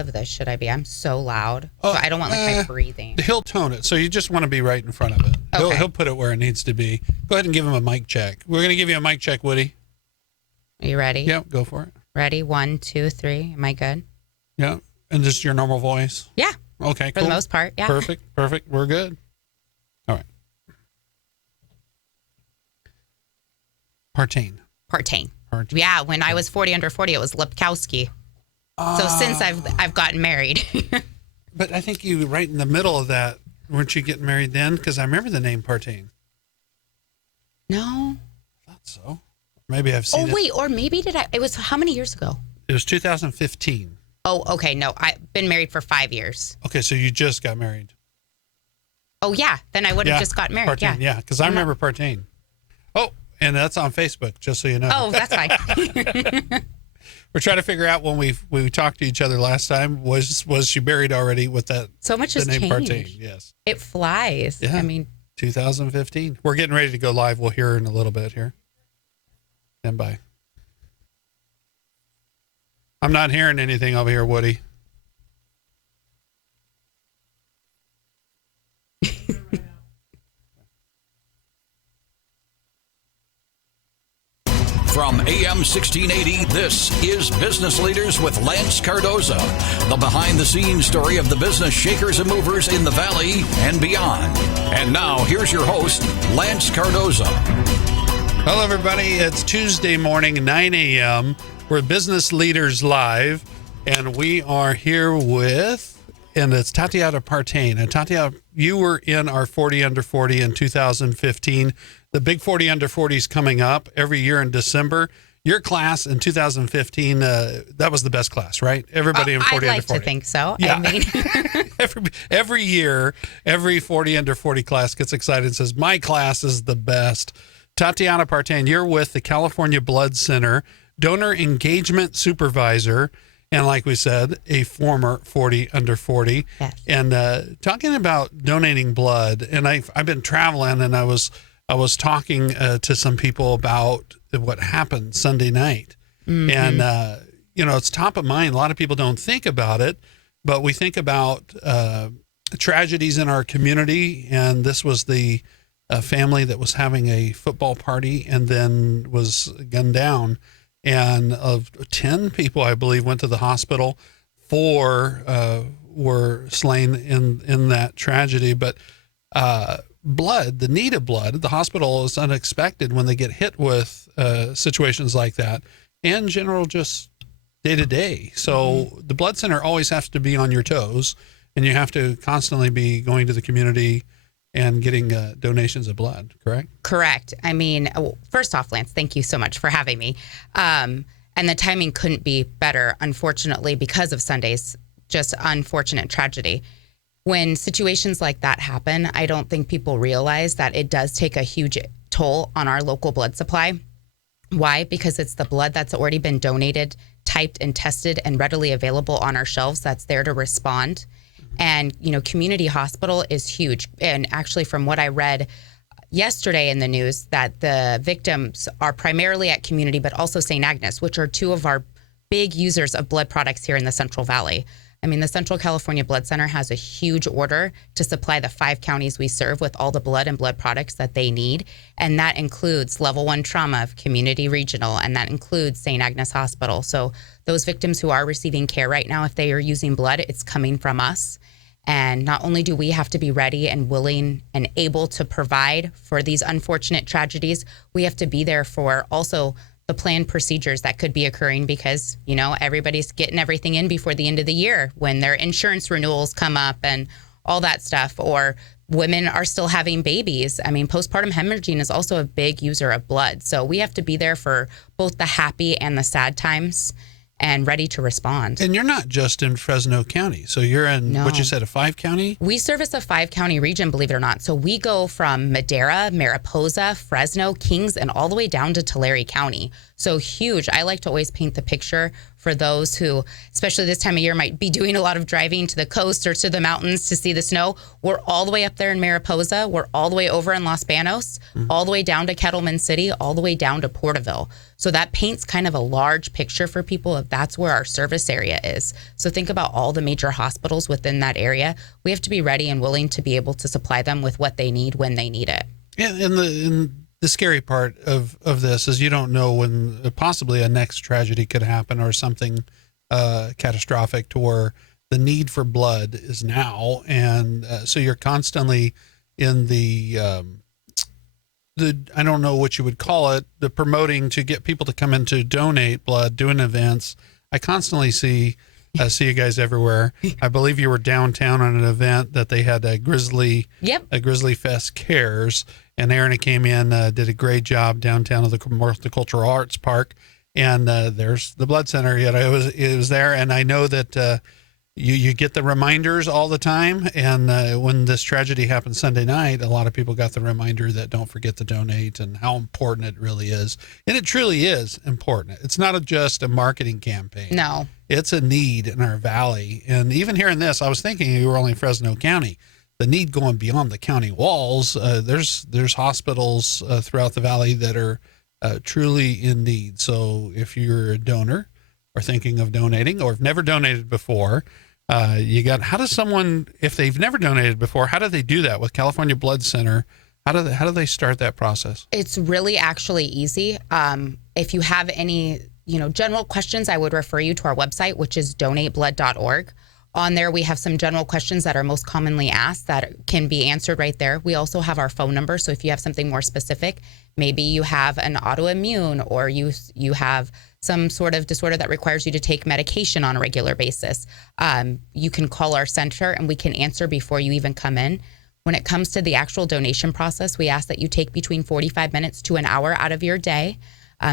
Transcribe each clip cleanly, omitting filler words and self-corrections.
of this should I be? I'm so loud. So I don't want my breathing. He'll tone it, so you just want to be right in front of it. Okay. He'll put it where it needs to be. Go ahead and give him a mic check. We're going to give you a mic check, Woody. Are you ready? Yep, go for it. Ready? 1, 2, 3. Am I good? Yeah, and just your normal voice? Yeah. Okay, For the most part, yeah. Perfect. We're good. All right. Partain. Yeah, when I was 40 under 40, it was Lipkowski. So since I've gotten married. But I think you right in the middle of that, weren't you getting married then? Because I remember the name Partain. No. I thought so. Maybe I've seen it. Oh, wait, or maybe did I? It was how many years ago? It was 2015. Oh, okay. No, I've been married for 5 years. Okay, so you just got married. Oh, yeah. Then I would have just got married. Partain, yeah, because I remember Partain. Oh, and that's on Facebook, just so you know. Oh, that's fine. We're trying to figure out when we talked to each other last time, was she married already with that? So much has changed. Partain, yes. It flies. Yeah. I mean, 2015. We're getting ready to go live. We'll hear her in a little bit here. Stand by. I'm not hearing anything over here, Woody. From AM 1680, this is Business Leaders with Lance Cardoza, the behind-the-scenes story of the business shakers and movers in the Valley and beyond. And now, here's your host, Lance Cardoza. Hello, everybody. It's Tuesday morning, 9 a.m. We're Business Leaders Live, and we are here with, and it's Tatiana Partain. And Tatiana, you were in our 40 under 40 in 2015. The big 40 under 40 is coming up every year in December. Your class in 2015, that was the best class, right? Everybody in 40 under 40. I like to think so. Yeah. I mean, every year, every 40 under 40 class gets excited and says, my class is the best. Tatiana Partain, you're with the California Blood Center, donor engagement supervisor, and like we said, a former 40 under 40. Yes. And talking about donating blood, and I've been traveling, and I was talking to some people about what happened Sunday night. Mm-hmm. And, it's top of mind. A lot of people don't think about it, but we think about tragedies in our community. And this was the family that was having a football party and then was gunned down. And of 10 people, I believe, went to the hospital. 4 were slain in that tragedy. But blood, the need of blood at the hospital is unexpected when they get hit with situations like that, and general just day to day. So the blood center always has to be on your toes, and you have to constantly be going to the community and getting donations of blood, correct? Correct. I mean, first off, Lance, thank you so much for having me. And the timing couldn't be better, unfortunately, because of Sunday's just unfortunate tragedy. When situations like that happen, I don't think people realize that it does take a huge toll on our local blood supply. Why? Because it's the blood that's already been donated, typed and tested and readily available on our shelves that's there to respond. And, community hospital is huge. And actually, from what I read yesterday in the news, that the victims are primarily at community, but also St. Agnes, which are 2 of our big users of blood products here in the Central Valley. I mean, the Central California Blood Center has a huge order to supply the 5 counties we serve with all the blood and blood products that they need. And that includes level 1 trauma of Community Regional, and that includes St. Agnes Hospital. So those victims who are receiving care right now, if they are using blood, it's coming from us. And not only do we have to be ready and willing and able to provide for these unfortunate tragedies, we have to be there for also the planned procedures that could be occurring because, everybody's getting everything in before the end of the year when their insurance renewals come up and all that stuff, or women are still having babies. I mean, postpartum hemorrhaging is also a big user of blood. So we have to be there for both the happy and the sad times and ready to respond. And you're not just in Fresno County. So you're in, what you said, a 5-county? We service a 5-county region, believe it or not. So we go from Madera, Mariposa, Fresno, Kings, and all the way down to Tulare County. So huge. I like to always paint the picture for those who, especially this time of year, might be doing a lot of driving to the coast or to the mountains to see the snow. We're all the way up there in Mariposa. We're all the way over in Los Banos, all the way down to Kettleman City, all the way down to Porterville. So that paints kind of a large picture for people if that's where our service area is. So think about all the major hospitals within that area. We have to be ready and willing to be able to supply them with what they need when they need it. And the scary part of this is you don't know when possibly a next tragedy could happen or something catastrophic to where the need for blood is now. And so you're constantly in the I don't know what you would call it, the promoting to get people to come in to donate blood, doing events. I constantly see you guys everywhere. I believe you were downtown on an event that they had a Grizzly Fest Cares. And Aaron came in, did a great job downtown of the Multicultural Arts Park, and there's the blood center. It was there, and I know that you get the reminders all the time. And when this tragedy happened Sunday night, a lot of people got the reminder that don't forget to donate and how important it really is. And it truly is important. It's not just a marketing campaign. No, it's a need in our valley. And even hearing this, I was thinking you were only in Fresno County. The need going beyond the county walls. There's hospitals throughout the valley that are truly in need. So if you're a donor or thinking of donating or have never donated before, how does someone, if they've never donated before, how do they do that with California Blood Center? How do they start that process? It's really actually easy. If you have any, general questions, I would refer you to our website, which is donateblood.org. On there, we have some general questions that are most commonly asked that can be answered right there. We also have our phone number. So if you have something more specific, maybe you have an autoimmune or you have some sort of disorder that requires you to take medication on a regular basis, you can call our center and we can answer before you even come in. When it comes to the actual donation process, we ask that you take between 45 minutes to an hour out of your day.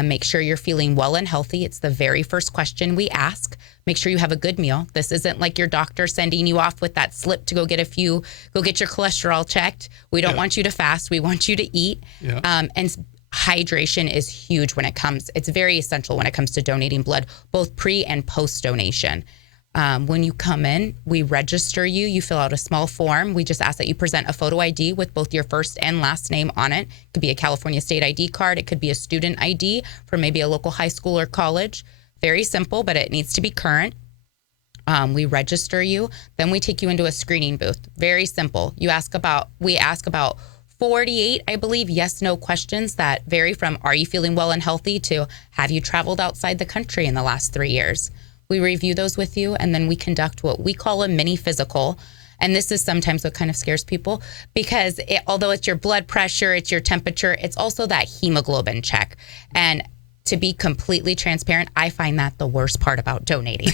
Make sure you're feeling well and healthy. It's the very first question we ask. Make sure you have a good meal. This isn't like your doctor sending you off with that slip to go get your cholesterol checked. We don't want you to fast. We want you to eat. Yeah. And hydration is huge it's very essential when it comes to donating blood, both pre and post donation. When you come in, we register you. You fill out a small form. We just ask that you present a photo ID with both your first and last name on it. It could be a California state ID card. It could be a student ID for maybe a local high school or college. Very simple, but it needs to be current. We register you. Then we take you into a screening booth. Very simple. We ask about 48, I believe, yes/no questions that vary from are you feeling well and healthy to have you traveled outside the country in the last 3 years. We review those with you, and then we conduct what we call a mini physical. And this is sometimes what kind of scares people because although it's your blood pressure, it's your temperature, it's also that hemoglobin check. And to be completely transparent, I find that the worst part about donating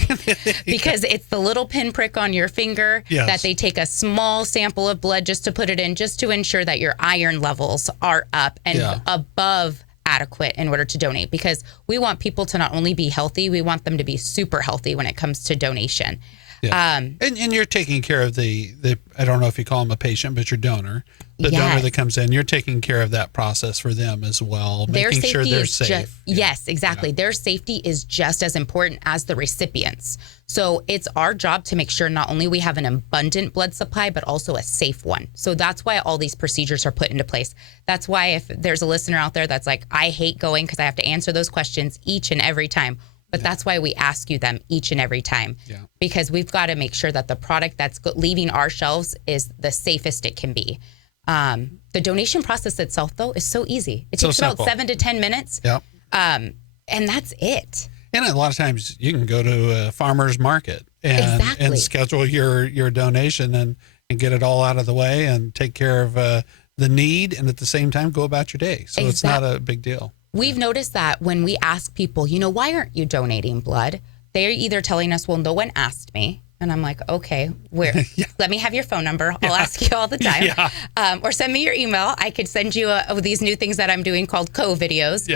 because it's the little pinprick on your finger that they take a small sample of blood just to put it in, just to ensure that your iron levels are up and above adequate in order to donate, because we want people to not only be healthy, we want them to be super healthy when it comes to donation. Yeah. And you're taking care of the I don't know if you call them a patient, but your donor, donor that comes in, you're taking care of that process for them as well, making sure they're safe. Yes, exactly. Their safety is just as important as the recipients. So it's our job to make sure not only we have an abundant blood supply, but also a safe one. So that's why all these procedures are put into place. That's why if there's a listener out there that's like, I hate going because I have to answer those questions each and every time. But that's why we ask you them each and every time, because we've got to make sure that the product that's leaving our shelves is the safest it can be. The donation process itself, though, is so easy. It takes about 7 to 10 minutes. Yep. And that's it. And a lot of times you can go to a farmer's market and schedule your donation and get it all out of the way and take care of the need, and at the same time go about your day. So it's not a big deal. We've noticed that when we ask people, why aren't you donating blood? They're either telling us, well, no one asked me. And I'm like, okay, let me have your phone number. I'll ask you all the time. Or send me your email. I could send you these new things that I'm doing called co-videos.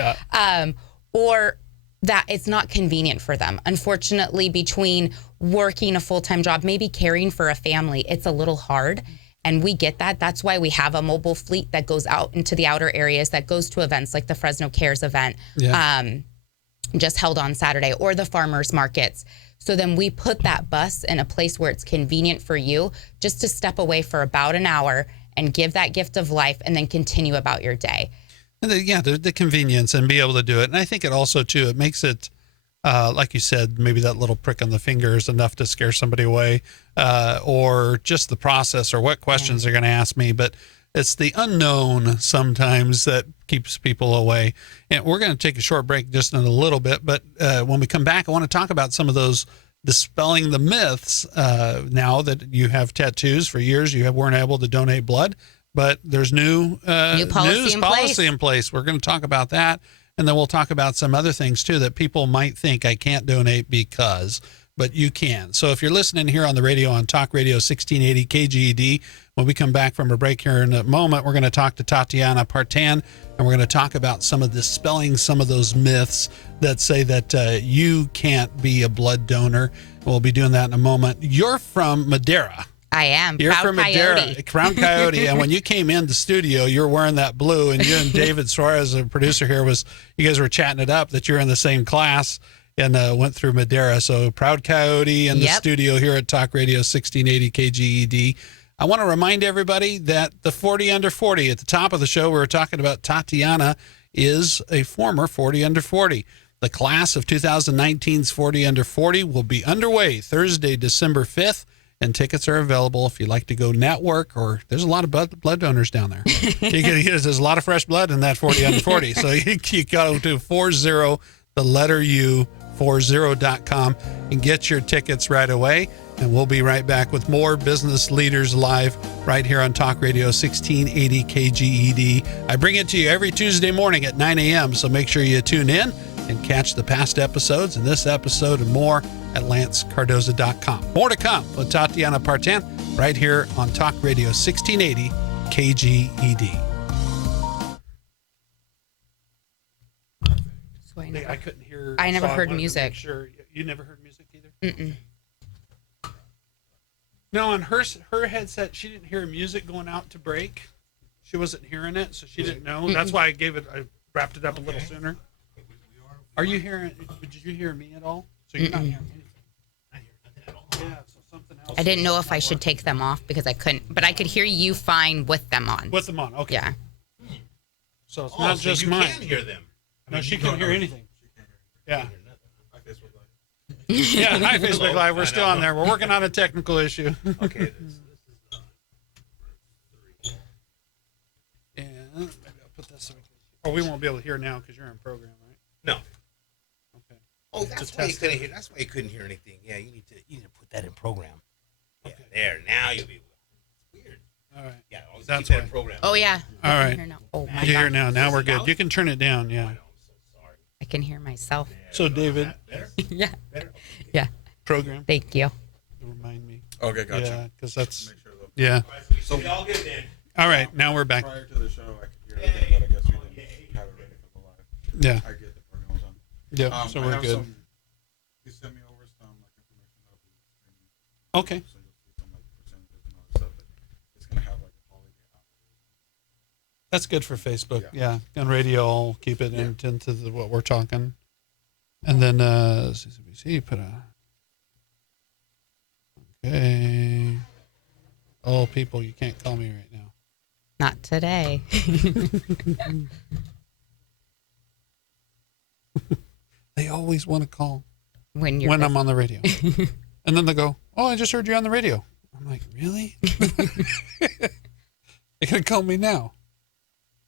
Or that it's not convenient for them. Unfortunately, between working a full-time job, maybe caring for a family, it's a little hard. And we get that. That's why we have a mobile fleet that goes out into the outer areas, that goes to events like the Fresno Cares event. just held on Saturday, or the farmers markets. So then we put that bus in a place where it's convenient for you just to step away for about an hour and give that gift of life and then continue about your day. And the convenience and be able to do it. And I think it also, too, it makes it, like you said, maybe that little prick on the finger is enough to scare somebody away, or just the process or what questions they're going to ask me. But it's the unknown sometimes that keeps people away. And we're going to take a short break just in a little bit. But when we come back, I want to talk about some of those dispelling the myths. Now that you have tattoos for years, you weren't able to donate blood, but there's new policy in place. We're going to talk about that. And then we'll talk about some other things, too, that people might think I can't donate because, but you can. So if you're listening here on the radio on Talk Radio 1680 KGED, when we come back from a break here in a moment, we're going to talk to Tatiana Partain, and we're going to talk about dispelling some of those myths that say that you can't be a blood donor. We'll be doing that in a moment. You're from Madera. I am. You're Proud from Coyote. Madera, Crown Coyote. And when you came in the studio, you were wearing that blue, and you and David Suarez, the producer here, you guys were chatting it up that you're in the same class and went through Madera. So Proud Coyote in the studio here at Talk Radio 1680 KGED. I want to remind everybody that the 40 under 40 at the top of the show, we were talking about Tatiana is a former 40 under 40. The class of 2019's 40 under 40 will be underway Thursday, December 5th. And tickets are available if you'd like to go network, or there's a lot of blood donors down there. There's a lot of fresh blood in that 40 under 40. So you go to 40, the letter U, 40.com and get your tickets right away. And we'll be right back with more Business Leaders Live right here on Talk Radio 1680 KGED. I bring it to you every Tuesday morning at 9 a.m., so make sure you tune in and catch the past episodes and this episode and more at lancecardoza.com. More to come with Tatiana Partain right here on Talk Radio 1680 KGED. So I couldn't hear. I never heard music. Sure, you never heard music either? Mm-mm. No, on her headset, she didn't hear music going out to break. She wasn't hearing it, so she didn't know. That's why I wrapped it up a little sooner. Are you hearing? Did you hear me at all? So you're not hearing anything. I hear nothing at all. Yeah, so something else. I didn't know if I should take them off because I couldn't, but I could hear you fine with them on. With them on, okay. Yeah. So it's not just mine. You can hear them. No, she can't hear anything. Yeah. Hi, Facebook Live. Yeah, hi, Facebook Live. We're still on there. We're working on a technical issue. Okay, this is 3. And maybe I'll put this. Oh, we won't be able to hear now because you're in program, right? No. Okay. Oh, that's why you couldn't hear. That's why you couldn't hear anything. Yeah, you need to put that in program. Yeah, Okay. there. Now you'll be. It's weird. All right. Yeah, always That's keep that in why. program. Oh, yeah. All I right. can hear now. Oh, my You hear God. now. Now we're good. You can turn it down. Yeah. I know, I'm so sorry. I can hear myself. So, David, Better? Yeah. Better? Yeah. program. Thank you. Remind me. Okay, gotcha. Yeah, because that's. Make sure though. Yeah. So we all good then. All right. Now we're back. Prior to the show, I could hear everything, but I guess we didn't have it ready for the live. Yeah. I get the program was on. Yeah. So I we're have good. some. You sent me over some information that'll be streaming. Okay. So you'll see some percentages and all that stuff. But it's gonna have a holiday. That's good for Facebook. Yeah. On radio, I'll keep it into what we're talking. And then CCBC put a. Okay. Oh, people, you can't call me right now. Not today. They always want to call when you're when I'm on the radio. And then they go, "Oh, I just heard you on the radio." I'm like, "Really?" They can call me now.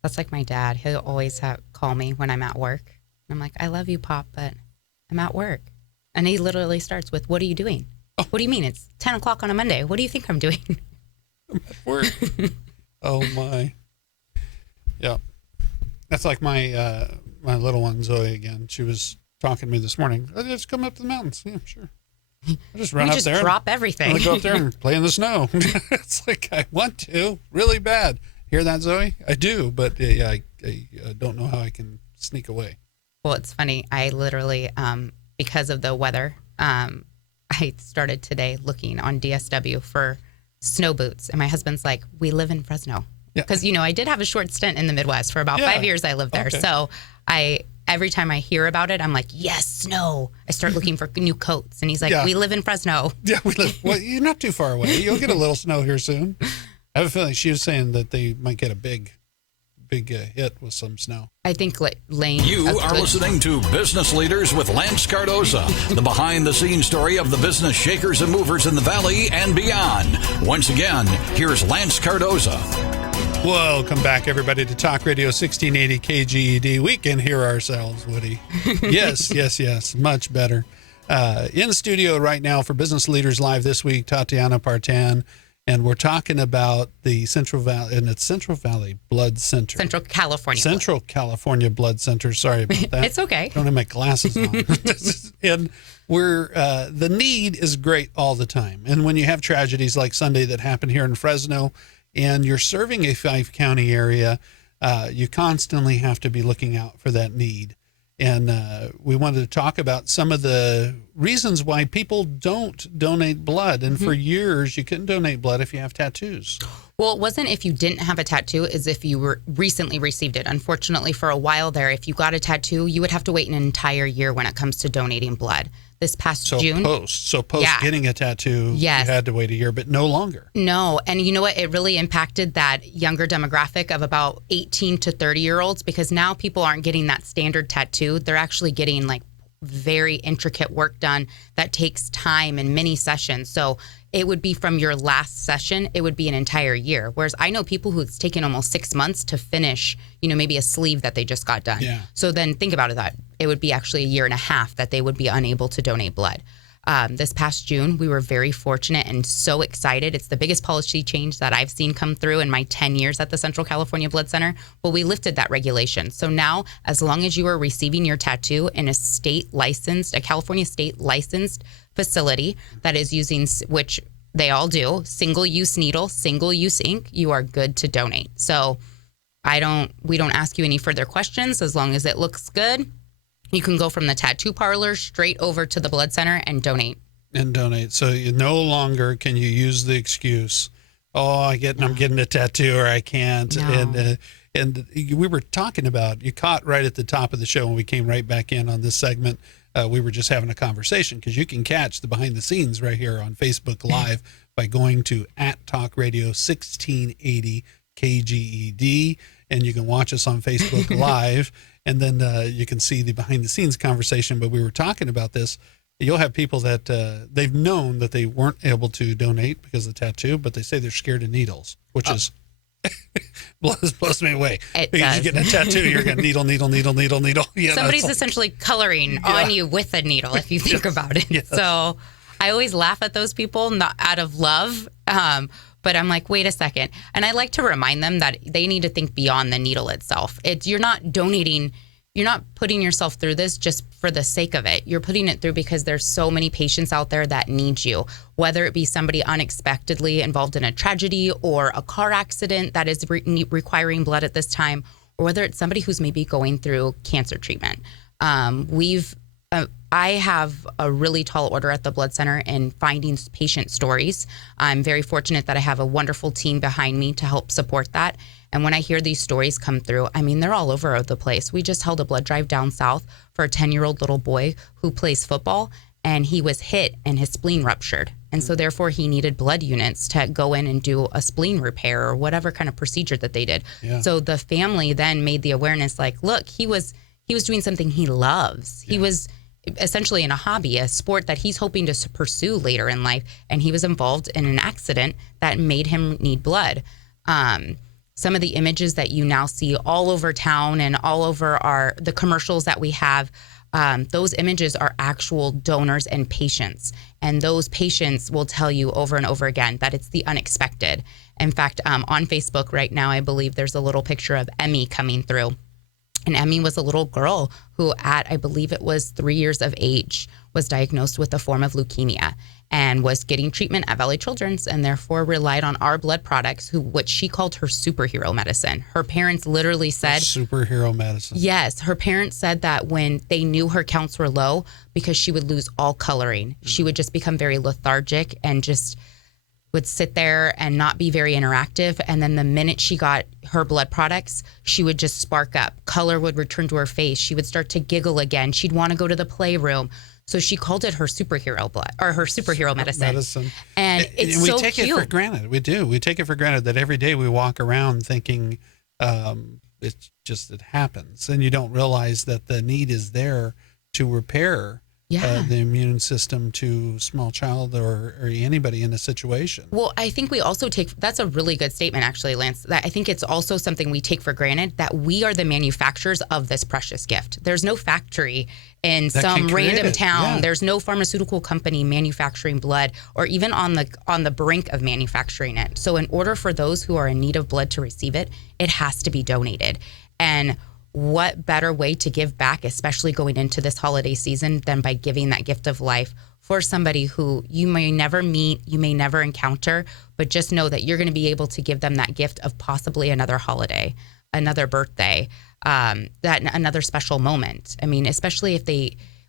That's like my dad. He'll always call me when I'm at work. I'm like, "I love you, Pop, but I'm at work." And he literally starts with, "What are you doing?" Oh. What do you mean? It's 10 o'clock on a Monday. What do you think I'm doing? I'm at work. Oh my. Yeah. That's like my my little one, Zoe, again. She was talking to me this morning. "Oh, just come up to the mountains." Yeah, sure. I'll just run We up just there. drop I'm everything. gonna go up there and play in the snow. It's like I want to really bad. Hear that, Zoe? I do, but yeah, I don't know how I can sneak away. Well, it's funny. I literally, because of the weather, I started today looking on DSW for snow boots. And my husband's like, "We live in Fresno." Yeah. Because, I did have a short stint in the Midwest. For about Yeah. 5 years, I lived there. Okay. So every time I hear about it, I'm like, yes, snow. I start looking for new coats. And he's like, Yeah. we live in Fresno. Yeah, we live. Well, you're not too far away. You'll get a little snow here soon. I have a feeling she was saying that they might get a big hit with some snow. I think Lane. You are listening to Business Leaders with Lance Cardoza, the behind-the-scenes story of the business shakers and movers in the Valley and beyond. Once again, here's Lance Cardoza. Welcome back, everybody, to Talk Radio 1680 KGED. We can hear ourselves, Woody. Yes. Much better. In studio right now for Business Leaders Live this week, Tatiana Partain. And we're talking about the Central Valley Blood Center. Central California. California Blood Center. Sorry about that. It's okay. I don't have my glasses on. And we're the need is great all the time. And when you have tragedies like Sunday that happened here in Fresno, and you're serving a 5-county area, you constantly have to be looking out for that need. And we wanted to talk about some of the reasons why people don't donate blood. And for years, you couldn't donate blood if you have tattoos. Well, it wasn't if you didn't have a tattoo, as if you were recently received it. Unfortunately, for a while there, if you got a tattoo, you would have to wait an entire year when it comes to donating blood. This past June. Post getting a tattoo, yes. You had to wait a year, but no longer. No. And you know what? It really impacted that younger demographic of about 18 to 30-year-olds, because now people aren't getting that standard tattoo. They're actually getting like very intricate work done that takes time and many sessions. So it would be from your last session, it would be an entire year. Whereas I know people who it's taken almost 6 months to finish, maybe a sleeve that they just got done. Yeah. So then think about that. It would be actually a year and a half that they would be unable to donate blood. This past June, we were very fortunate and so excited. It's the biggest policy change that I've seen come through in my 10 years at the Central California Blood Center. Well, we lifted that regulation. So now, as long as you are receiving your tattoo in a California state licensed facility that is using, which they all do, single-use needle, single-use ink, you are good to donate. So we don't ask you any further questions. As long as it looks good, you can go from the tattoo parlor straight over to the blood center and donate. So you no longer can you use the excuse, I'm getting a tattoo or I can't. No. And we were talking about, you caught right at the top of the show when we came right back in on this segment. We were just having a conversation, because you can catch the behind the scenes right here on Facebook Live by going to @Talk Radio 1680 KGED, and you can watch us on Facebook Live, and then you can see the behind the scenes conversation. But we were talking about this. You'll have people that they've known that they weren't able to donate because of the tattoo, but they say they're scared of needles, which is blows me away. Because you get a tattoo, you're going needle. Somebody's essentially coloring on you with a needle, if you think about it. Yes. So I always laugh at those people, not out of love, but I'm like, wait a second. And I like to remind them that they need to think beyond the needle itself. You're not donating. You're not putting yourself through this just for the sake of it. You're putting it through because there's so many patients out there that need you, whether it be somebody unexpectedly involved in a tragedy or a car accident that is requiring blood at this time, or whether it's somebody who's maybe going through cancer treatment. I have a really tall order at the blood center in finding patient stories. I'm very fortunate that I have a wonderful team behind me to help support that. And when I hear these stories come through, they're all over the place. We just held a blood drive down south for a 10-year-old little boy who plays football, and he was hit and his spleen ruptured. And so therefore he needed blood units to go in and do a spleen repair or whatever kind of procedure that they did. Yeah. So the family then made the awareness, like, look, he was doing something he loves. Yeah. He was essentially in a hobby, a sport that he's hoping to pursue later in life. And he was involved in an accident that made him need blood. Some of the images that you now see all over town and all over the commercials that we have, those images are actual donors and patients. And those patients will tell you over and over again that it's the unexpected. In fact, on Facebook right now, I believe there's a little picture of Emmy coming through. And Emmy was a little girl who I believe it was 3 years of age, was diagnosed with a form of leukemia and was getting treatment at Valley Children's, and therefore relied on our blood products, which she called her superhero medicine. Her parents literally said... Superhero medicine. Yes. Her parents said that when they knew her counts were low, because she would lose all coloring. She would just become very lethargic and just... would sit there and not be very interactive. And then the minute she got her blood products, she would just spark up. Color would return to her face. She would start to giggle again. She'd want to go to the playroom. So she called it her superhero blood, or her superhero medicine. And it's we so take cute. it for granted. We do. We take it for granted that every day we walk around thinking it's just, it happens. And you don't realize that the need is there to repair the immune system to small child or anybody in a situation. Well, I think we also that's a really good statement, actually, Lance. That I think it's also something we take for granted, that we are the manufacturers of this precious gift. There's no factory in some random town. Yeah. There's no pharmaceutical company manufacturing blood, or even on the brink of manufacturing it. So in order for those who are in need of blood to receive it, it has to be donated. And what better way to give back, especially going into this holiday season, than by giving that gift of life for somebody who you may never meet, you may never encounter, but just know that you're going to be able to give them that gift of possibly another holiday, another birthday, another special moment. I mean, especially if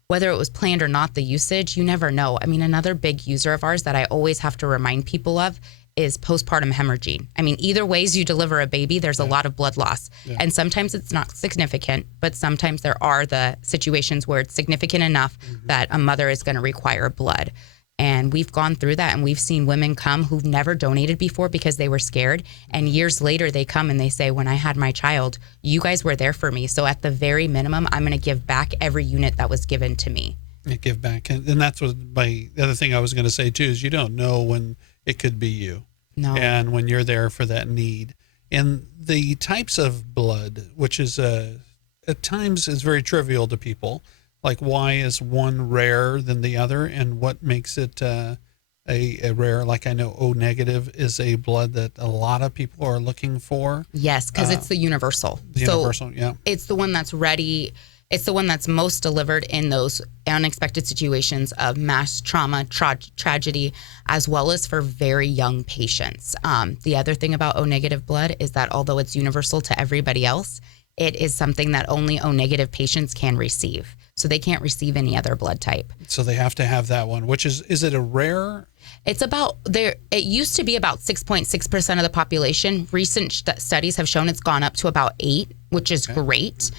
whether it was planned or not, the usage, you never know. I mean, another big user of ours that I always have to remind people of is postpartum hemorrhaging. I mean, either ways you deliver a baby, there's a lot of blood loss. Yeah. And sometimes it's not significant, but sometimes there are the situations where it's significant enough that a mother is going to require blood. And we've gone through that, and we've seen women come who've never donated before because they were scared. And years later, they come and they say, when I had my child, you guys were there for me. So at the very minimum, I'm going to give back every unit that was given to me. You give back. And that's what the other thing I was going to say, too, is you don't know when it could be you. No. And when you're there for that need. And the types of blood, which is at times is very trivial to people, like why is one rarer than the other, and what makes it a rare, like I know O negative is a blood that a lot of people are looking for. Yes, because it's the universal. Yeah. It's the one that's ready. It's the one that's most delivered in those unexpected situations of mass trauma, tragedy, as well as for very young patients. The other thing about O-negative blood is that although it's universal to everybody else, it is something that only O-negative patients can receive. So they can't receive any other blood type. So they have to have that one, which is it a rare? It's about there. It used to be about 6.6% of the population. Recent studies have shown it's gone up to about 8%, which is great,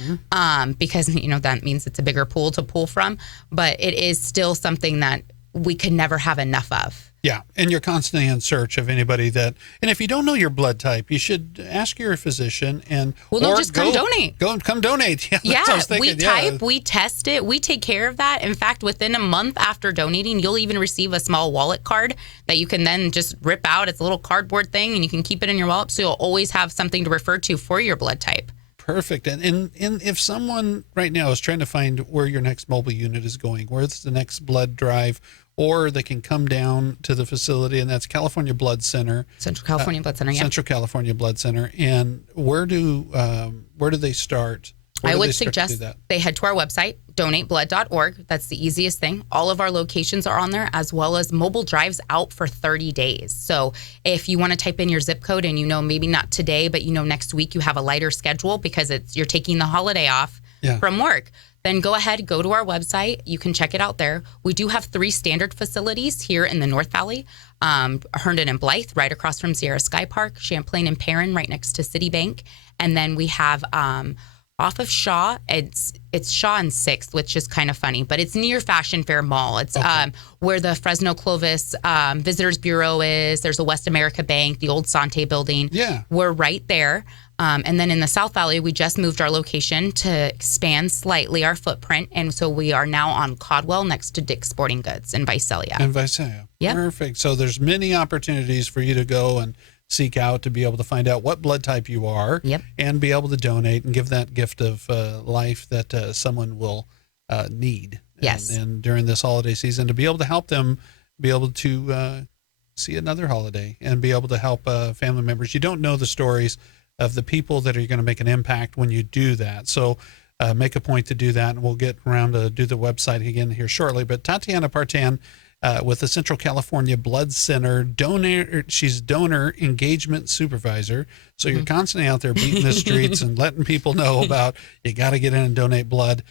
because that means it's a bigger pool to pull from. But it is still something that we could never have enough of. Yeah, and you're constantly in search of anybody and if you don't know your blood type, you should ask your physician just come donate. Come donate. Yeah, we type, we test it, we take care of that. In fact, within a month after donating, you'll even receive a small wallet card that you can then just rip out. It's a little cardboard thing, and you can keep it in your wallet, so you'll always have something to refer to for your blood type. Perfect. And if someone right now is trying to find where your next mobile unit is going, where's the next blood drive, or they can come down to the facility, and that's California Blood Center. Central California Blood Center, yeah. Central California Blood Center. And where do they start? I would suggest they head to our website, donateblood.org. That's the easiest thing. All of our locations are on there, as well as mobile drives out for 30 days. So if you want to type in your zip code and maybe not today, but next week you have a lighter schedule because you're taking the holiday off from work, then go ahead, go to our website. You can check it out there. We do have 3 standard facilities here in the North Valley, Herndon and Blythe, right across from Sierra Sky Park, Champlain and Perrin, right next to Citibank. And then we have off of Shaw, it's Shaw and 6th, which is kind of funny, but it's near Fashion Fair Mall. It's where the Fresno Clovis Visitors Bureau is. There's a West America Bank, the old Sante building. Yeah. We're right there. And then in the South Valley, we just moved our location to expand slightly our footprint. And so we are now on Caldwell next to Dick's Sporting Goods in Visalia. Yep. Perfect. So there's many opportunities for you to go and seek out to be able to find out what blood type you are, and be able to donate and give that gift of life that someone will need. Yes. And during this holiday season, to be able to help them be able to see another holiday and be able to help family members. You don't know the stories of the people that are going to make an impact when you do that. So make a point to do that, and we'll get around to do the website again here shortly. But Tatiana Partain, with the Central California Blood Center, she's donor engagement supervisor. So you're constantly out there beating the streets and letting people know about, you got to get in and donate blood.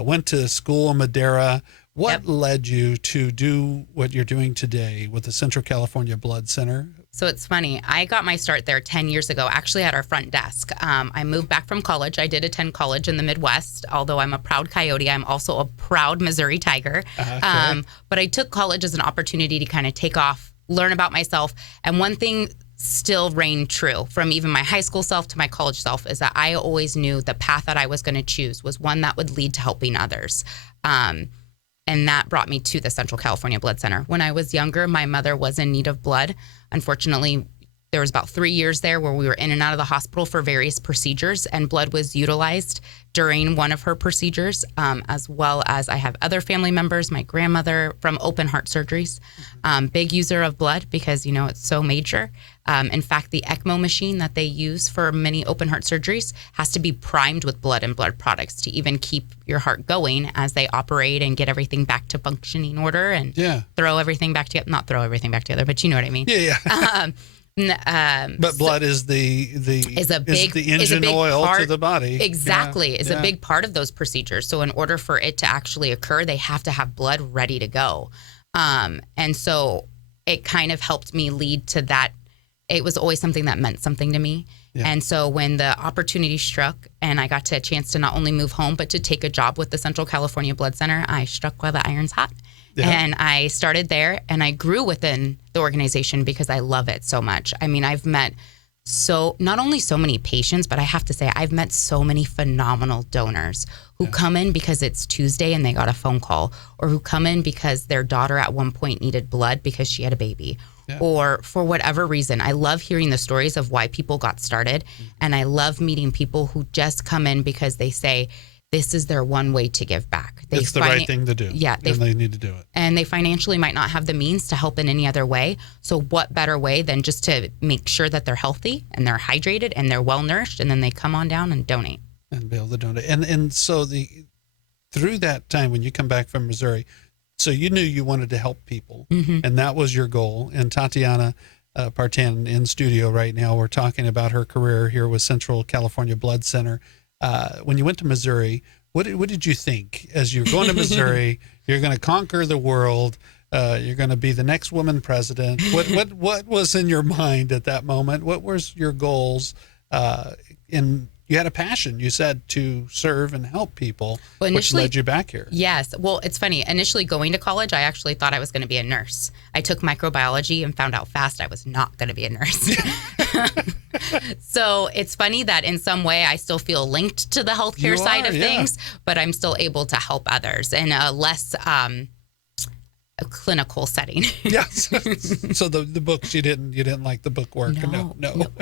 Went to school in Madera, What led you to do what you're doing today with the Central California Blood Center? So it's funny. I got my start there 10 years ago, actually at our front desk. I moved back from college. I did attend college in the Midwest. Although I'm a proud Coyote, I'm also a proud Missouri Tiger. Okay. But I took college as an opportunity to kind of take off, learn about myself. And one thing still reigned true from even my high school self to my college self is that I always knew the path that I was going to choose was one that would lead to helping others. And that brought me to the Central California Blood Center. When I was younger, my mother was in need of blood. Unfortunately, there was about 3 years there where we were in and out of the hospital for various procedures, and blood was utilized during one of her procedures, as well as I have other family members, my grandmother from open heart surgeries, big user of blood because, it's so major. In fact, the ECMO machine that they use for many open heart surgeries has to be primed with blood and blood products to even keep your heart going as they operate and get everything back to functioning order and throw everything back together. Not throw everything back together, but you know what I mean. But blood is the engine oil to the body. Exactly. Is a big part of those procedures. So in order for it to actually occur, they have to have blood ready to go. And so it kind of helped me lead to that. It was always something that meant something to me. Yeah. And so when the opportunity struck and I got a chance to not only move home, but to take a job with the Central California Blood Center, I struck while the iron's hot. Yeah. And I started there and I grew within the organization because I love it so much. I mean, I've met not only so many patients, but I have to say I've met so many phenomenal donors who come in because it's Tuesday and they got a phone call, or who come in because their daughter at one point needed blood because she had a baby. Yeah. Or for whatever reason. I love hearing the stories of why people got started. And I love meeting people who just come in because they say this is their one way to give back. It's the right thing to do. Yeah. They need to do it. And they financially might not have the means to help in any other way. So what better way than just to make sure that they're healthy and they're hydrated and they're well nourished, and then they come on down and donate. And be able to donate. And so through that time when you come back from Missouri, so you knew you wanted to help people, and that was your goal. And Tatiana Partain in studio right now, we're talking about her career here with Central California Blood Center. When you went to Missouri, what did you think as you're going to Missouri? You're going to conquer the world. You're going to be the next woman president. What was in your mind at that moment? What was your goals? You had a passion, you said, to serve and help people, which led you back here. Yes. Well, it's funny. Initially going to college, I actually thought I was going to be a nurse. I took microbiology and found out fast I was not going to be a nurse. So it's funny that in some way I still feel linked to the healthcare side of things, but I'm still able to help others in a less a clinical setting. Yes. So the books, you didn't like the book work. No.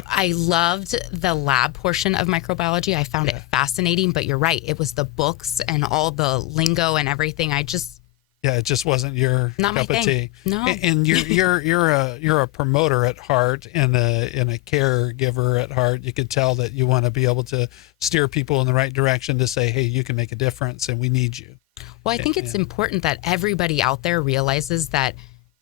I loved the lab portion of microbiology. I found it fascinating, but you're right. It was the books and all the lingo and everything. it just wasn't your cup of tea. No. And you're a promoter at heart and a caregiver at heart. You could tell that you want to be able to steer people in the right direction to say, hey, you can make a difference and we need you. Well, I think it's important that everybody out there realizes that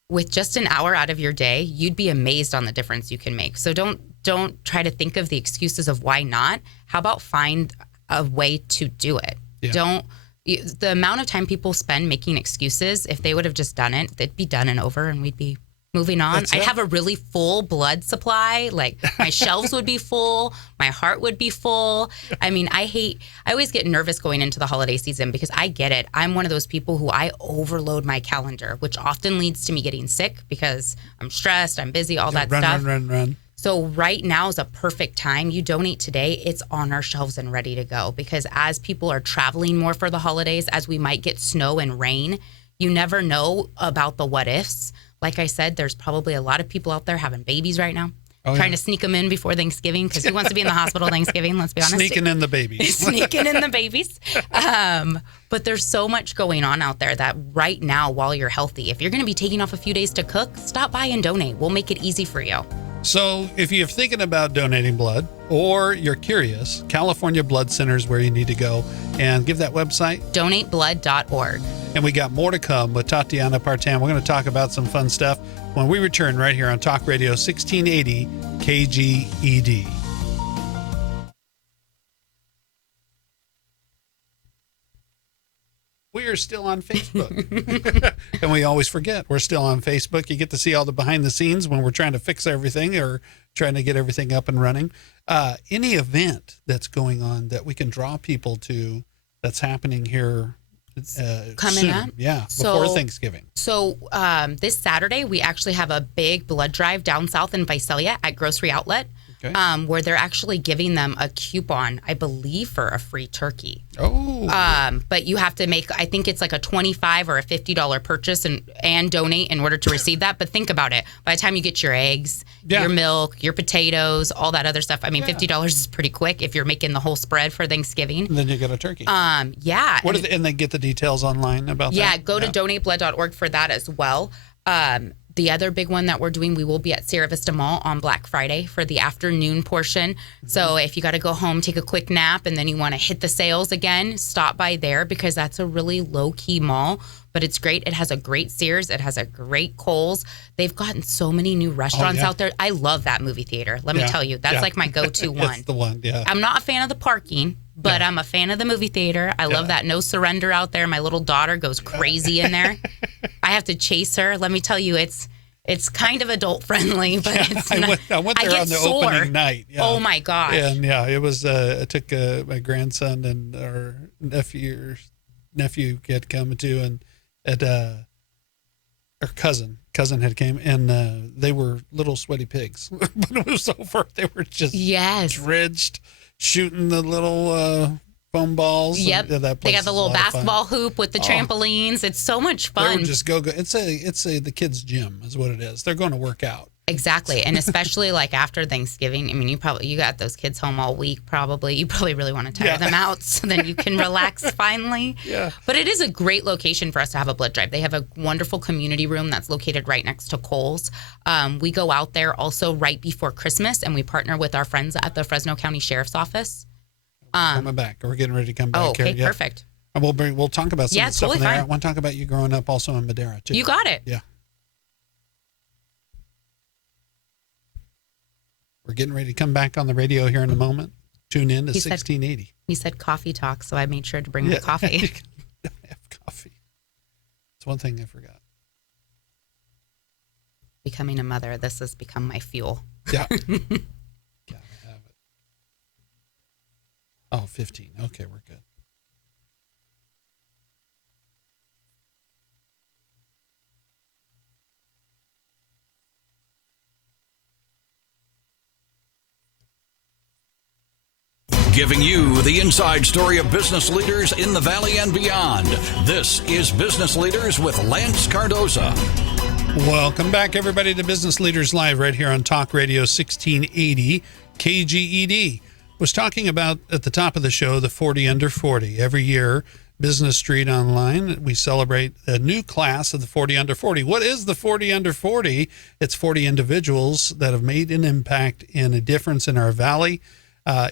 with just an hour out of your day, you'd be amazed on the difference you can make. So don't try to think of the excuses of why not. How about find a way to do it? Yeah. The amount of time people spend making excuses, if they would have just done it, they'd be done and over and we'd be moving on. I'd have a really full blood supply. Like my shelves would be full. My heart would be full. I mean, I always get nervous going into the holiday season because I get it. I'm one of those people who I overload my calendar, which often leads to me getting sick because I'm stressed, I'm busy, all that stuff. Run. So right now is a perfect time. You donate today, it's on our shelves and ready to go, because as people are traveling more for the holidays, as we might get snow and rain, you never know about the what ifs. Like I said, there's probably a lot of people out there having babies right now, trying to sneak them in before Thanksgiving, because who wants to be in the hospital Thanksgiving? Let's be honest. Sneaking in the babies. Sneaking in the babies. But there's so much going on out there that right now, while you're healthy, if you're going to be taking off a few days to cook, stop by and donate. We'll make it easy for you. So if you're thinking about donating blood or you're curious, California Blood Center is where you need to go, and give that website. donateblood.org. And we got more to come with Tatiana Partain. We're going to talk about some fun stuff when we return right here on Talk Radio 1680 KGED. We you're still on Facebook. And we always forget we're still on Facebook. You get to see all the behind the scenes when we're trying to fix everything or trying to get everything up and running. Any event that's going on that we can draw people to that's happening here coming soon. up? Yeah, before Thanksgiving. So this Saturday, we actually have a big blood drive down south in Visalia at Grocery Outlet. Okay. Where they're actually giving them a coupon, I believe, for a free turkey. Oh. But you have to make, I think it's like a $25 or a $50 purchase and donate in order to receive that. But think about it. By the time you get your eggs, your milk, your potatoes, all that other stuff, I mean, $50 is pretty quick if you're making the whole spread for Thanksgiving. And then you get a turkey. Yeah. And they get the details online about that? Yeah, go to donateblood.org for that as well. The other big one that we're doing, we will be at Sierra Vista Mall on Black Friday for the afternoon portion. So if you got to go home, take a quick nap, and then you want to hit the sales again, stop by there because that's a really low-key mall. But it's great. It has a great Sears. It has a great Kohl's. They've gotten so many new restaurants out there. I love that movie theater. Let me tell you, that's like my go-to one. It's the one, yeah. I'm not a fan of the parking, but I'm a fan of the movie theater. I love that no surrender out there. My little daughter goes crazy in there. I have to chase her. Let me tell you, it's kind of adult friendly, but it's not. I went there on the opening night. Yeah. Oh my gosh! And it was. I took my grandson and our nephew had come too, and our cousin had came, and they were little sweaty pigs. But it was over. They were just drenched, shooting the little foam balls. Yep. And, they got the little basketball hoop with the trampolines. It's so much fun. They were just go. It's the kids' gym is what it is. They're going to work out. Exactly. And especially like after Thanksgiving, I mean, you got those kids home all week probably. You probably really want to tire them out so then you can relax finally. Yeah. But it is a great location for us to have a blood drive. They have a wonderful community room that's located right next to Kohl's. We go out there also right before Christmas, and we partner with our friends at the Fresno County Sheriff's Office. Coming back. We're getting ready to come back. Okay, here. perfect. And we'll talk about some of the stuff totally in there. fine. I want to talk about you growing up also in Madera too. You got it. Yeah. We're getting ready to come back on the radio here in a moment. Tune in to 1680. He said coffee talk, so I made sure to bring him coffee. Have coffee. It's one thing I forgot. Becoming a mother, this has become my fuel. Yeah. Gotta have it. Oh, 15. Okay, we're good. Giving you the inside story of business leaders in the Valley and beyond. This is Business Leaders with Lance Cardoza. Welcome back, everybody, to Business Leaders Live right here on Talk Radio 1680 KGED. Was talking about at the top of the show the 40 under 40. Every year, Business Street Online, we celebrate a new class of the 40 under 40. What is the 40 under 40? It's 40 individuals that have made an impact and a difference in our valley.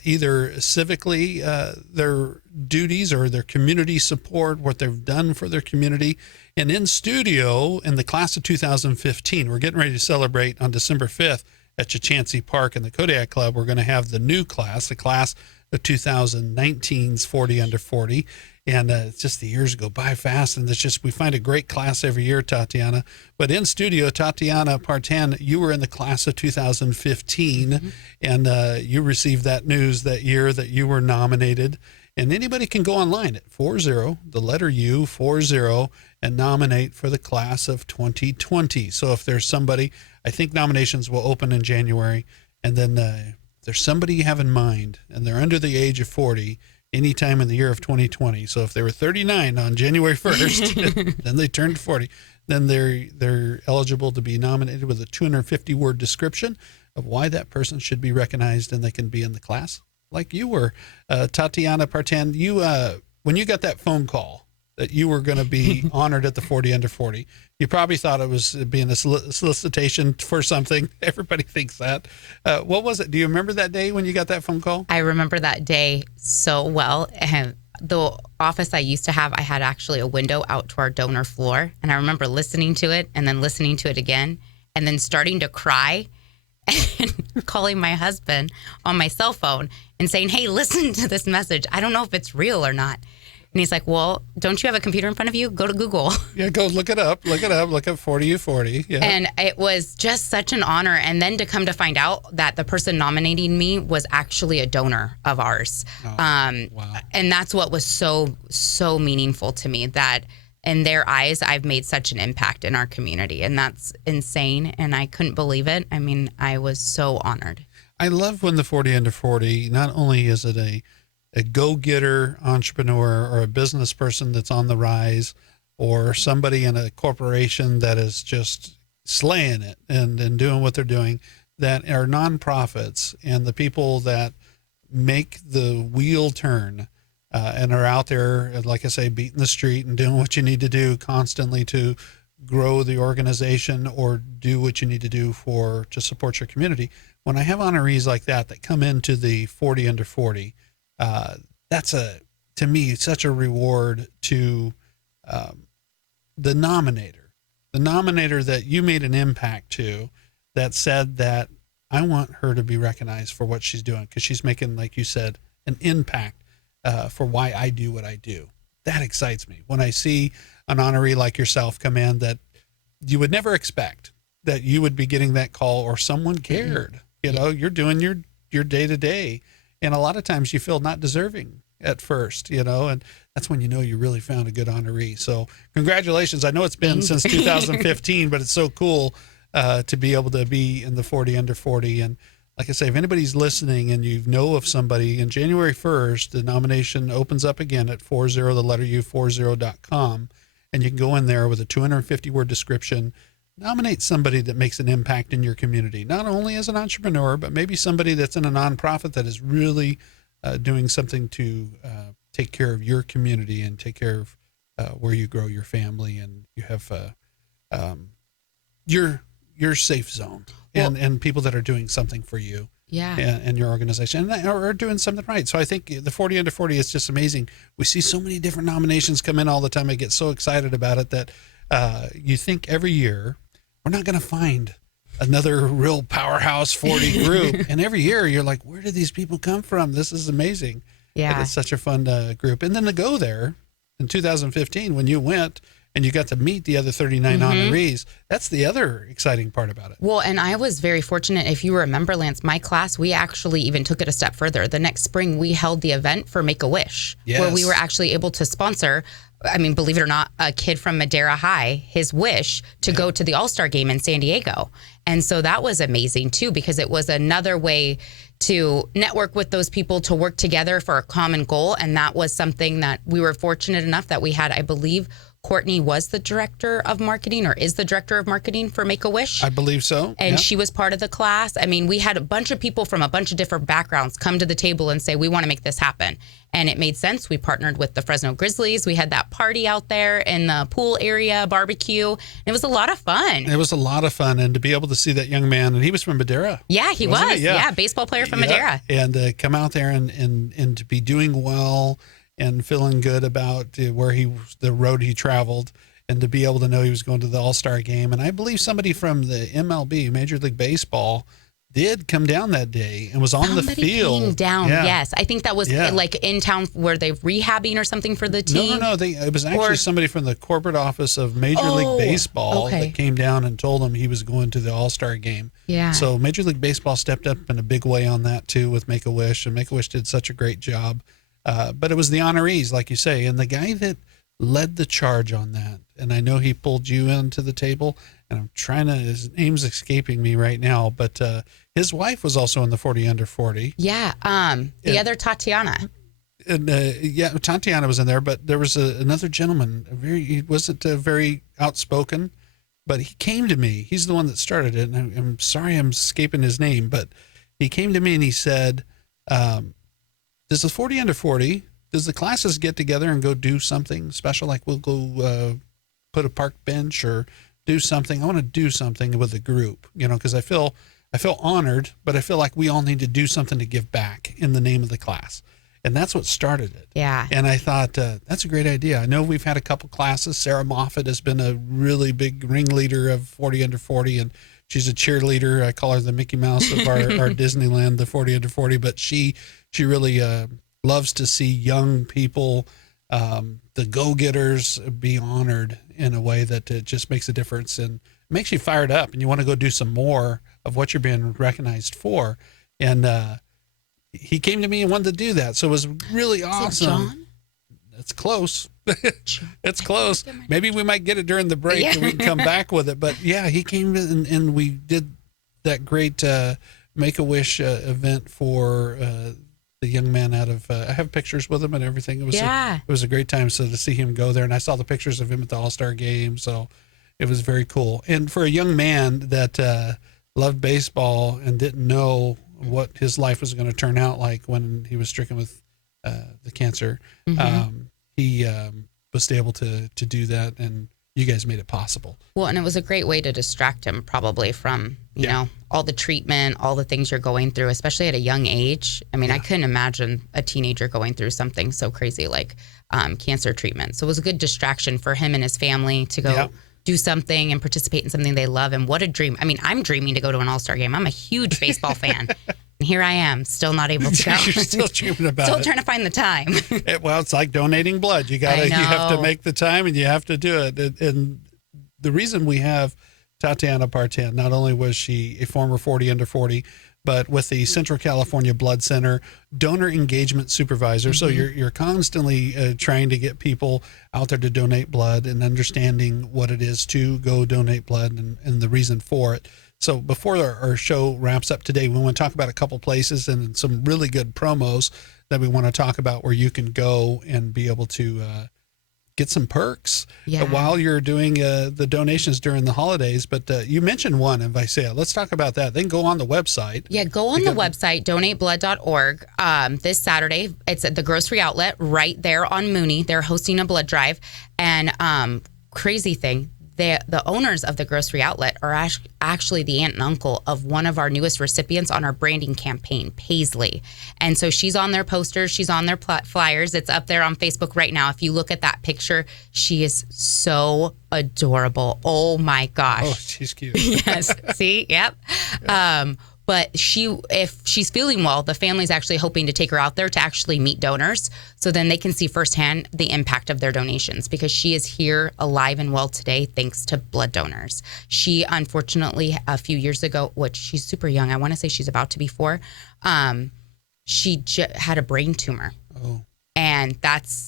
Either civically, their duties or their community support, what they've done for their community. And in studio, in the class of 2015, we're getting ready to celebrate on December 5th at Chachansey Park in the Kodiak Club. We're going to have the new class, the class of 2019's 40 under 40. And it's just the years go by fast, and it's just we find a great class every year, Tatiana. But in studio, Tatiana Partain, you were in the class of 2015, and you received that news that year that you were nominated. And anybody can go online at 40, the letter U, 40, and nominate for the class of 2020. So if there's somebody, I think nominations will open in January, and then if there's somebody you have in mind, and they're under the age of 40, anytime in the year of 2020. So if they were 39 on January 1st, then they turned 40, then they're eligible to be nominated with a 250-word description of why that person should be recognized, and they can be in the class like you were. Tatiana Partain, you when you got that phone call that you were going to be honored at the 40 under 40, you probably thought it was being a solicitation for something. Everybody thinks that. What was it? Do you remember that day when you got that phone call? I remember that day so well. And the office I used to have, I had actually a window out to our donor floor. And I remember listening to it and then listening to it again and then starting to cry and calling my husband on my cell phone and saying, hey, listen to this message. I don't know if it's real or not. And he's like, well, don't you have a computer in front of you? Go to Google. Yeah, go look it up. Look up 40U40. Yeah. And it was just such an honor. And then to come to find out that the person nominating me was actually a donor of ours. Wow. And that's what was so, so meaningful to me, that in their eyes, I've made such an impact in our community. And that's insane. And I couldn't believe it. I mean, I was so honored. I love when the 40 Under 40, not only is it a go-getter entrepreneur or a business person that's on the rise, or somebody in a corporation that is just slaying it and doing what they're doing, that are nonprofits and the people that make the wheel turn and are out there, like I say, beating the street and doing what you need to do constantly to grow the organization or do what you need to do to support your community. When I have honorees like that come into the 40 Under 40, that's to me, such a reward to the nominator that you made an impact to, that said that I want her to be recognized for what she's doing, because she's making, like you said, an impact for why I do what I do. That excites me. When I see an honoree like yourself come in that you would never expect that you would be getting that call, or someone cared. You know, you're doing your day-to-day. And a lot of times you feel not deserving at first, you know, and that's when you know you really found a good honoree. So congratulations. I know it's been since 2015, but it's so cool to be able to be in the 40 Under 40. And like I say, if anybody's listening and you know of somebody, in January 1st, the nomination opens up again at 40.com. And you can go in there with a 250-word description. Nominate somebody that makes an impact in your community, not only as an entrepreneur, but maybe somebody that's in a nonprofit that is really doing something to take care of your community and take care of where you grow your family and you have your safe zone, and people that are doing something for you. Yeah. And your organization and are doing something right. So I think the 40 Under 40 is just amazing. We see so many different nominations come in all the time. I get so excited about it that you think every year we're not going to find another real powerhouse 40 group. And every year you're like, where did these people come from? This is amazing. Yeah. But it's such a fun group. And then to go there in 2015 when you went and you got to meet the other 39 honorees, that's the other exciting part about it. Well, and I was very fortunate. If you remember, Lance, my class, we actually even took it a step further. The next spring, we held the event for Make-A-Wish, where we were actually able to sponsor, I mean, believe it or not, a kid from Madera High, his wish to go to the All-Star game in San Diego. And so that was amazing, too, because it was another way to network with those people, to work together for a common goal. And that was something that we were fortunate enough that we had, I believe, Courtney was the director of marketing, or is the director of marketing for Make-A-Wish. I believe so. And she was part of the class. I mean, we had a bunch of people from a bunch of different backgrounds come to the table and say, we want to make this happen. And it made sense. We partnered with the Fresno Grizzlies. We had that party out there in the pool area, barbecue. It was a lot of fun. It was a lot of fun. And to be able to see that young man, and he was from Madera. Yeah, he was. Yeah, baseball player from Madera. And come out there and to be doing well and feeling good about the road he traveled, and to be able to know he was going to the All-Star game. And I believe somebody from the MLB, Major League Baseball, did come down that day and was on the field. Came down, yes. I think that was like in town where they rehabbing or something for the team. No. It was actually somebody from the corporate office of Major League Baseball that came down and told him he was going to the All-Star game. Yeah. So Major League Baseball stepped up in a big way on that too with Make-A-Wish, and Make-A-Wish did such a great job. But it was the honorees, like you say, and the guy that led the charge on that, and I know he pulled you into the table, and his name's escaping me right now, but his wife was also in the 40 Under 40. Yeah, the other Tatiana. And Tatiana was in there, but there was another gentleman, he wasn't very outspoken, but he came to me. He's the one that started it, and I'm sorry I'm escaping his name, but he came to me and he said, does the 40 Under 40, does the classes get together and go do something special? Like we'll go put a park bench or do something. I want to do something with the group, because I feel honored, but I feel like we all need to do something to give back in the name of the class. And that's what started it. Yeah. And I thought, that's a great idea. I know we've had a couple classes. Sarah Moffat has been a really big ringleader of 40 Under 40, and she's a cheerleader. I call her the Mickey Mouse of our Disneyland, the 40 Under 40, but she really loves to see young people the go-getters be honored in a way that it just makes a difference and makes you fired up and you want to go do some more of what you're being recognized for. And he came to me and wanted to do that. So it was really awesome. Is it John? It's close. It's close. Maybe we might get it during the break and we can come back with it. But yeah, he came and we did that great Make-A-Wish event for the young man out of, I have pictures with him and everything. It was a great time. So to see him go there, and I saw the pictures of him at the All-Star game. So it was very cool. And for a young man that loved baseball and didn't know what his life was going to turn out like when he was stricken with the cancer, he was able to do that, and you guys made it possible. Well, and it was a great way to distract him probably from, you know, all the treatment, all the things you're going through, especially at a young age. I mean, I couldn't imagine a teenager going through something so crazy like cancer treatment. So it was a good distraction for him and his family to go do something and participate in something they love. And what a dream. I mean, I'm dreaming to go to an All-Star game. I'm a huge baseball fan. And here I am, still not able to go. You're still dreaming about Still it. trying to find the time. Well, it's like donating blood. You have to make the time and you have to do it. And the reason we have Tatiana Partain, not only was she a former 40 under 40, but with the Central California Blood Center donor engagement supervisor. So you're constantly trying to get people out there to donate blood and understanding what it is to go donate blood and the reason for it. So before our show wraps up today, we want to talk about a couple places and some really good promos that we want to talk about where you can go and be able to get some perks while you're doing the donations during the holidays. But you mentioned one in Visalia. Let's talk about that. They can go on the website. Yeah, go on the website, donateblood.org. This Saturday, it's at the grocery outlet right there on Mooney. They're hosting a blood drive. And crazy thing, the owners of the grocery outlet are actually the aunt and uncle of one of our newest recipients on our branding campaign, Paisley. And so she's on their posters. She's on their flyers. It's up there on Facebook right now. If you look at that picture, she is so adorable. Oh, my gosh. Oh, she's cute. Yes. See? Yep. But if she's feeling well, the family's actually hoping to take her out there to actually meet donors so then they can see firsthand the impact of their donations, because she is here alive and well today thanks to blood donors. She, unfortunately, a few years ago, which she's super young, I want to say she's about to be 4, she had a brain tumor. Oh. And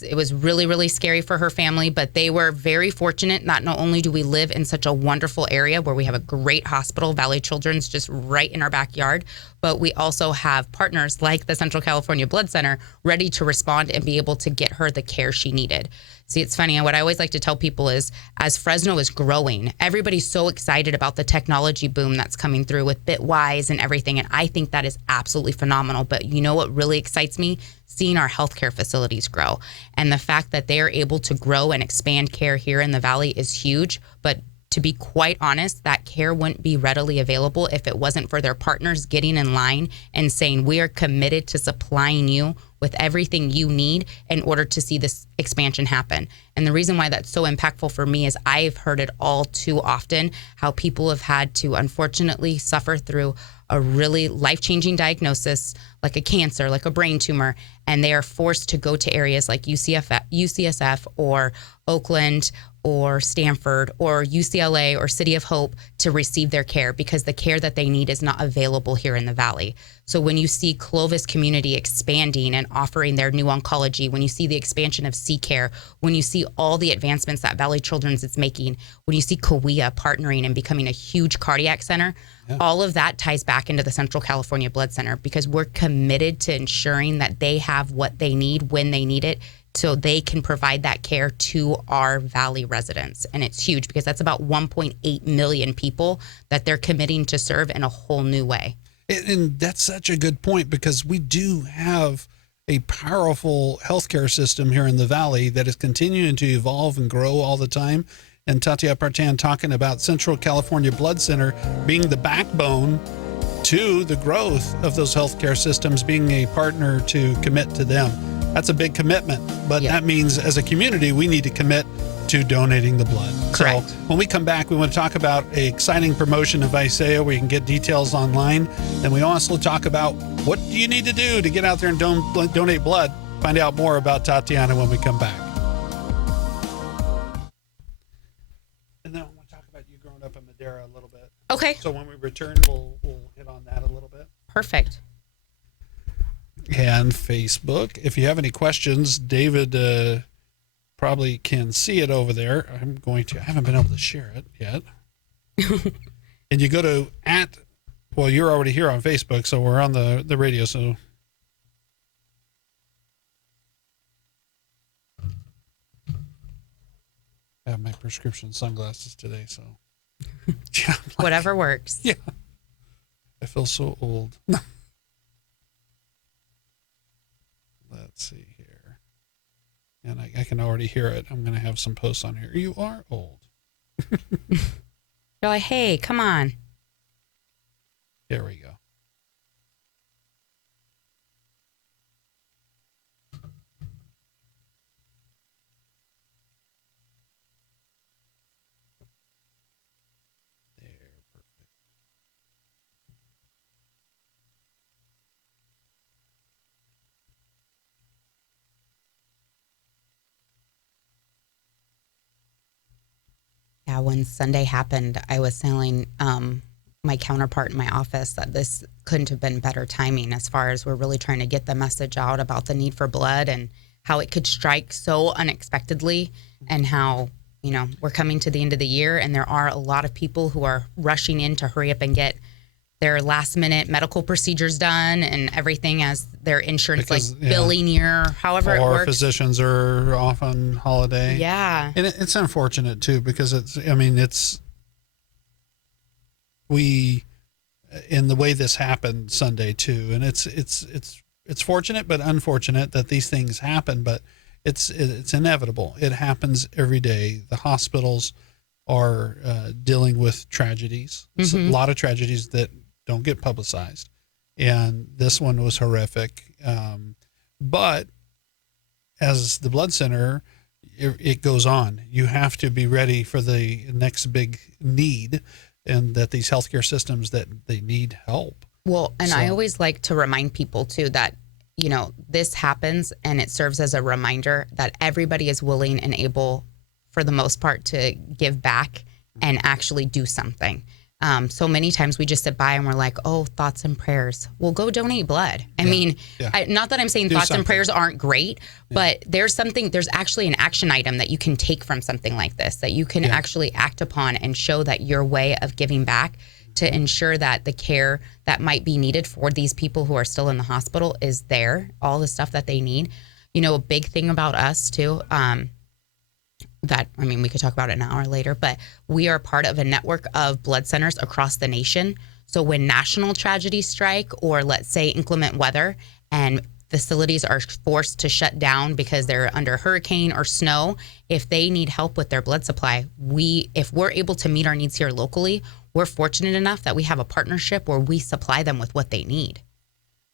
it was really, really scary for her family, but they were very fortunate. Not only do we live in such a wonderful area where we have a great hospital, Valley Children's just right in our backyard, but we also have partners like the Central California Blood Center ready to respond and be able to get her the care she needed. See, it's funny. And what I always like to tell people is, as Fresno is growing, everybody's so excited about the technology boom that's coming through with Bitwise and everything. And I think that is absolutely phenomenal. But you know what really excites me? Seeing our healthcare facilities grow. And the fact that they are able to grow and expand care here in the Valley is huge. But to be quite honest, that care wouldn't be readily available if it wasn't for their partners getting in line and saying, we are committed to supplying you with everything you need in order to see this expansion happen. And the reason why that's so impactful for me is I've heard it all too often, how people have had to unfortunately suffer through a really life-changing diagnosis, like a cancer, like a brain tumor, and they are forced to go to areas like UCSF or Oakland or Stanford or UCLA or City of Hope to receive their care because the care that they need is not available here in the Valley. So when you see Clovis Community expanding and offering their new oncology, when you see the expansion of C-Care, when you see all the advancements that Valley Children's is making, when you see Cahuilla partnering and becoming a huge cardiac center, all of that ties back into the Central California Blood Center because we're committed to ensuring that they have what they need when they need it so they can provide that care to our Valley residents. And it's huge because that's about 1.8 million people that they're committing to serve in a whole new way. And that's such a good point because we do have a powerful healthcare system here in the Valley that is continuing to evolve and grow all the time. And Tatiana Partain talking about Central California Blood Center being the backbone to the growth of those healthcare systems, being a partner to commit to them. That's a big commitment, but that means as a community, we need to commit to donating the blood. Correct. So when we come back, we want to talk about an exciting promotion of Visalia where you can get details online. And we also talk about what do you need to do to get out there and donate blood. Find out more about Tatiana when we come back. Okay, So when we return, we'll hit on that a little bit. perfect. And Facebook. If you have any questions, David probably can see it over there. I haven't been able to share it yet. And you go to you're already here on Facebook, so we're on the radio, so. I have my prescription sunglasses today, so. Yeah, Whatever works. yeah. I feel so old. Let's see here. And I can already hear it. I'm going to have some posts on here. You are old. You're like, hey, come on. There we go. There, perfect. Yeah, when Sunday happened, I was telling my counterpart in my office that this couldn't have been better timing as far as we're really trying to get the message out about the need for blood and how it could strike so unexpectedly and how, we're coming to the end of the year and there are a lot of people who are rushing in to hurry up and get their last minute medical procedures done and everything as their insurance billing year, however it works. Physicians are off on holiday. Yeah. And it's unfortunate too, because in the way this happened Sunday too. And it's fortunate, but unfortunate that these things happen, but it's inevitable. It happens every day. The hospitals are dealing with tragedies. It's a lot of tragedies that don't get publicized. And this one was horrific. But as the blood center, it goes on. You have to be ready for the next big need, and that these healthcare systems, that they need help. Well, and I always like to remind people too that, this happens and it serves as a reminder that everybody is willing and able for the most part to give back and actually do something. So many times we just sit by and we're like, oh, thoughts and prayers. Well, go donate blood. I mean, not that I'm saying thoughts and prayers aren't great, but there's actually an action item that you can take from something like this, that you can actually act upon and show that your way of giving back to ensure that the care that might be needed for these people who are still in the hospital is there, all the stuff that they need. A big thing about us too, we could talk about it an hour later, but we are part of a network of blood centers across the nation. So when national tragedies strike, or let's say inclement weather and facilities are forced to shut down because they're under hurricane or snow, if they need help with their blood supply, if we're able to meet our needs here locally, we're fortunate enough that we have a partnership where we supply them with what they need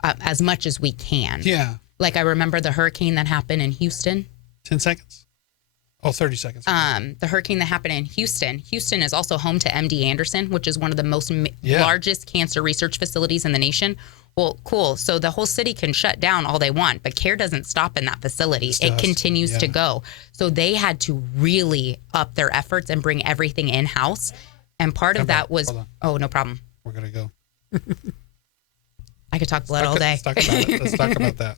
as much as we can. Yeah. Like I remember the hurricane that happened in Houston. 10 seconds? Oh, 30 seconds. The hurricane that happened in Houston. Houston is also home to MD Anderson, which is one of the most largest cancer research facilities in the nation. Well, cool. So the whole city can shut down all they want, but care doesn't stop in that facility. It continues to go. So they had to really up their efforts and bring everything in-house. And part of that was... Oh, no problem. We're going to go. I could talk blood all day. Let's talk about it. Let's talk about that.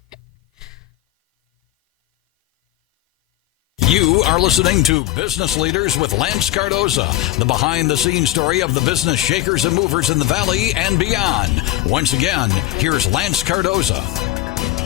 You are listening to Business Leaders with Lance Cardoza, the behind-the-scenes story of the business shakers and movers in the Valley and beyond. Once again, here's Lance Cardoza.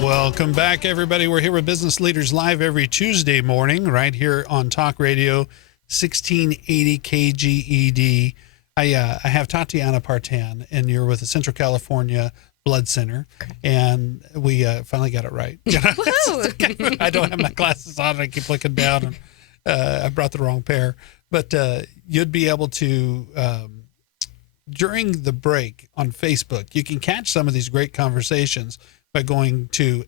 Welcome back, everybody. We're here with Business Leaders Live every Tuesday morning, right here on Talk Radio 1680 KGED. I have Tatiana Partain, and you're with the Central California Blood Center, and we finally got it right. I don't have my glasses on, and I keep looking down, and I brought the wrong pair. But you'd be able to, during the break on Facebook, you can catch some of these great conversations by going to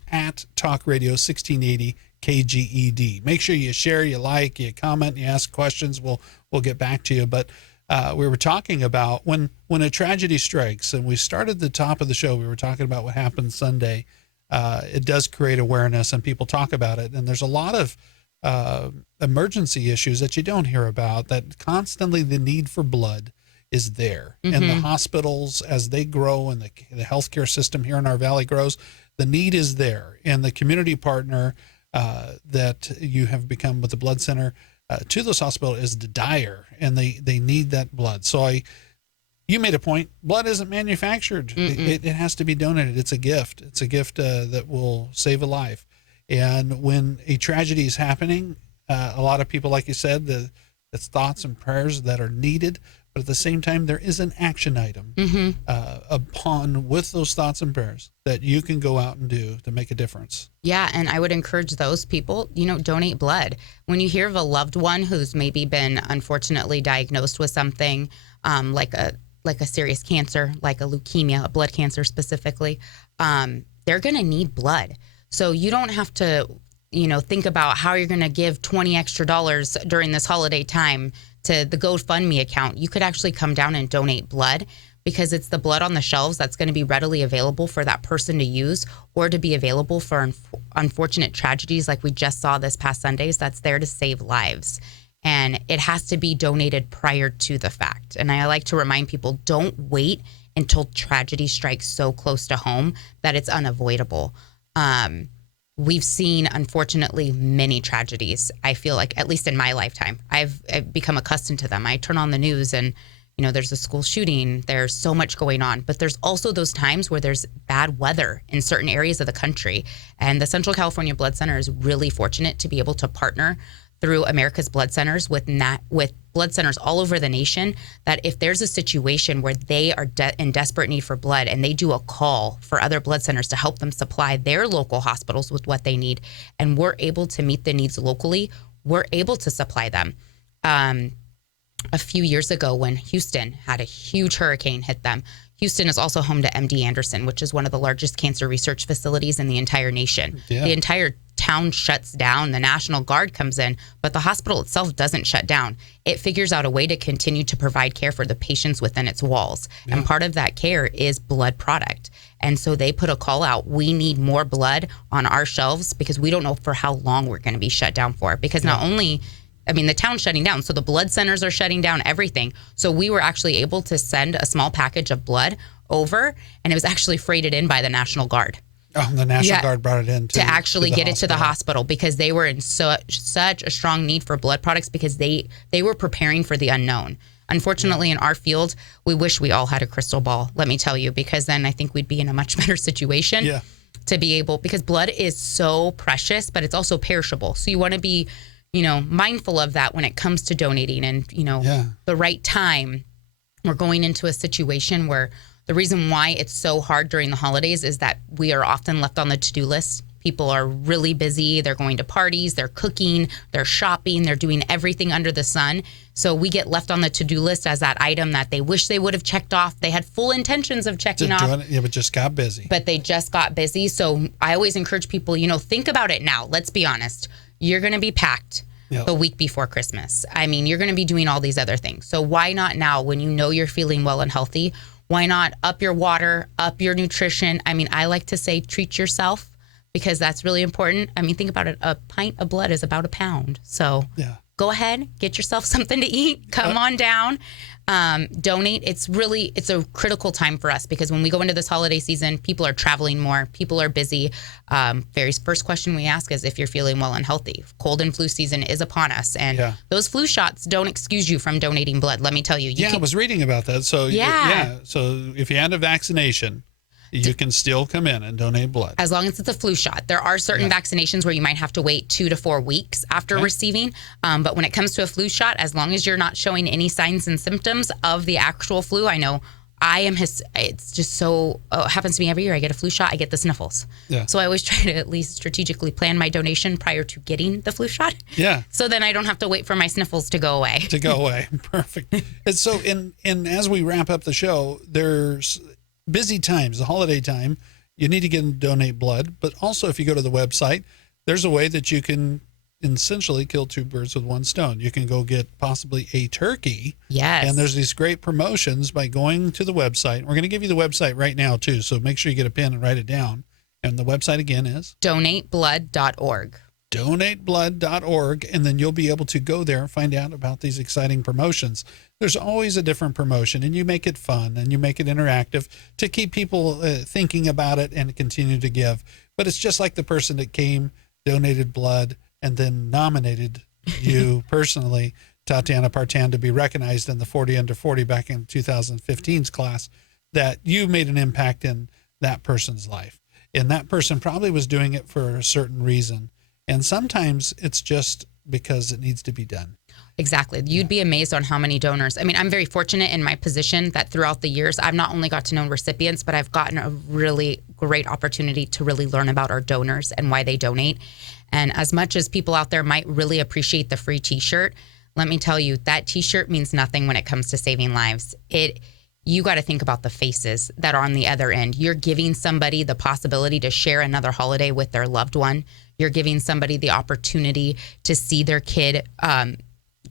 @Talk Radio 1680 KGED. Make sure you share, you like, you comment, you ask questions. We'll get back to you. But we were talking about when a tragedy strikes, and we started the top of the show, we were talking about what happened Sunday. It does create awareness, and people talk about it. And there's a lot of emergency issues that you don't hear about, that constantly the need for blood is there. And the hospitals, as they grow and the healthcare system here in our valley grows, the need is there. And the community partner that you have become with the blood center to this hospital is dire, and they need that blood. So you made a point. Blood isn't manufactured. It has to be donated. It's a gift. It's a gift that will save a life. And when a tragedy is happening, a lot of people, like you said, it's thoughts and prayers that are needed. But at the same time, there is an action item with those thoughts and prayers that you can go out and do to make a difference. Yeah, and I would encourage those people, donate blood. When you hear of a loved one who's maybe been unfortunately diagnosed with something like a serious cancer, like a leukemia, a blood cancer specifically, they're going to need blood. So you don't have to, think about how you're going to give $20 extra during this holiday time to the GoFundMe account. You could actually come down and donate blood, because it's the blood on the shelves that's going to be readily available for that person to use, or to be available for unfortunate tragedies like we just saw this past Sundays, that's there to save lives. And it has to be donated prior to the fact. And I like to remind people, don't wait until tragedy strikes so close to home that it's unavoidable. We've seen, unfortunately, many tragedies. I feel like, at least in my lifetime, I've become accustomed to them. I turn on the news and, there's a school shooting. There's so much going on. But there's also those times where there's bad weather in certain areas of the country. And the Central California Blood Center is really fortunate to be able to partner through America's Blood Centers with blood centers all over the nation, that if there's a situation where they are in desperate need for blood and they do a call for other blood centers to help them supply their local hospitals with what they need, and we're able to meet the needs locally, we're able to supply them. A few years ago, when Houston had a huge hurricane hit them, Houston is also home to MD Anderson, which is one of the largest cancer research facilities in the entire nation. Yeah. The entire town shuts down. The National Guard comes in, but the hospital itself doesn't shut down. It figures out a way to continue to provide care for the patients within its walls. Yeah. And part of that care is blood product. And so they put a call out, we need more blood on our shelves, because we don't know for how long we're going to be shut down for. Because not only, the town's shutting down, so the blood centers are shutting down, everything. So we were actually able to send a small package of blood over, and it was actually freighted in by the National Guard. Oh, the National Guard brought it in to actually get it to the hospital, because they were in such a strong need for blood products, because they were preparing for the unknown. Unfortunately, in our field, we wish we all had a crystal ball, let me tell you, because then I think we'd be in a much better situation to be able, because blood is so precious, but it's also perishable. So you want to be, mindful of that when it comes to donating, and, the right time. We're going into a situation where the reason why it's so hard during the holidays is that we are often left on the to-do list. People are really busy. They're going to parties, they're cooking, they're shopping, they're doing everything under the sun. So we get left on the to-do list as that item that they wish they would have checked off. They had full intentions of checking off. But just got busy. But they just got busy. So I always encourage people, think about it now. Let's be honest. You're going to be packed the week before Christmas. You're going to be doing all these other things. So why not now, when you know you're feeling well and healthy? Why not up your water, up your nutrition? I like to say treat yourself, because that's really important. think about it. A pint of blood is about a pound. So go ahead, get yourself something to eat. Come on down. Donate. It's a critical time for us, because when we go into this holiday season, people are traveling more. People are busy. Very first question we ask is if you're feeling well and healthy. Cold and flu season is upon us. And those flu shots don't excuse you from donating blood. Let me tell you. I was reading about that. So, so if you had a vaccination, you can still come in and donate blood. As long as it's a flu shot. There are certain vaccinations where you might have to wait 2 to 4 weeks after receiving. But when it comes to a flu shot, as long as you're not showing any signs and symptoms of the actual flu, I know it's just so, it happens to me every year. I get a flu shot, I get the sniffles. Yeah. So I always try to at least strategically plan my donation prior to getting the flu shot. Yeah. So then I don't have to wait for my sniffles to go away. Perfect. And so, and as we wrap up the show, there's busy times, the holiday time, you need to get and donate blood. But also, if you go to the website, there's a way that you can essentially kill 2 birds with 1 stone. You can go get possibly a turkey. Yes. And there's these great promotions by going to the website. We're going to give you the website right now, too. So make sure you get a pen and write it down. And the website again is? donateblood.org. donateblood.org, and then you'll be able to go there and find out about these exciting promotions. There's always a different promotion, and you make it fun and you make it interactive to keep people thinking about it and continue to give. But it's just like the person that came, donated blood, and then nominated you personally, Tatiana Partain, to be recognized in the 40 under 40 back in 2015's class, that you made an impact in that person's life. And that person probably was doing it for a certain reason. And sometimes it's just because it needs to be done. Exactly. You'd be amazed on how many donors. I mean, I'm very fortunate in my position that throughout the years, I've not only got to know recipients, but I've gotten a really great opportunity to really learn about our donors and why they donate. And as much as people out there might really appreciate the free t-shirt, let me tell you, that t-shirt means nothing when it comes to saving lives. You got to think about the faces that are on the other end. You're giving somebody the possibility to share another holiday with their loved one. You're giving somebody the opportunity to see their kid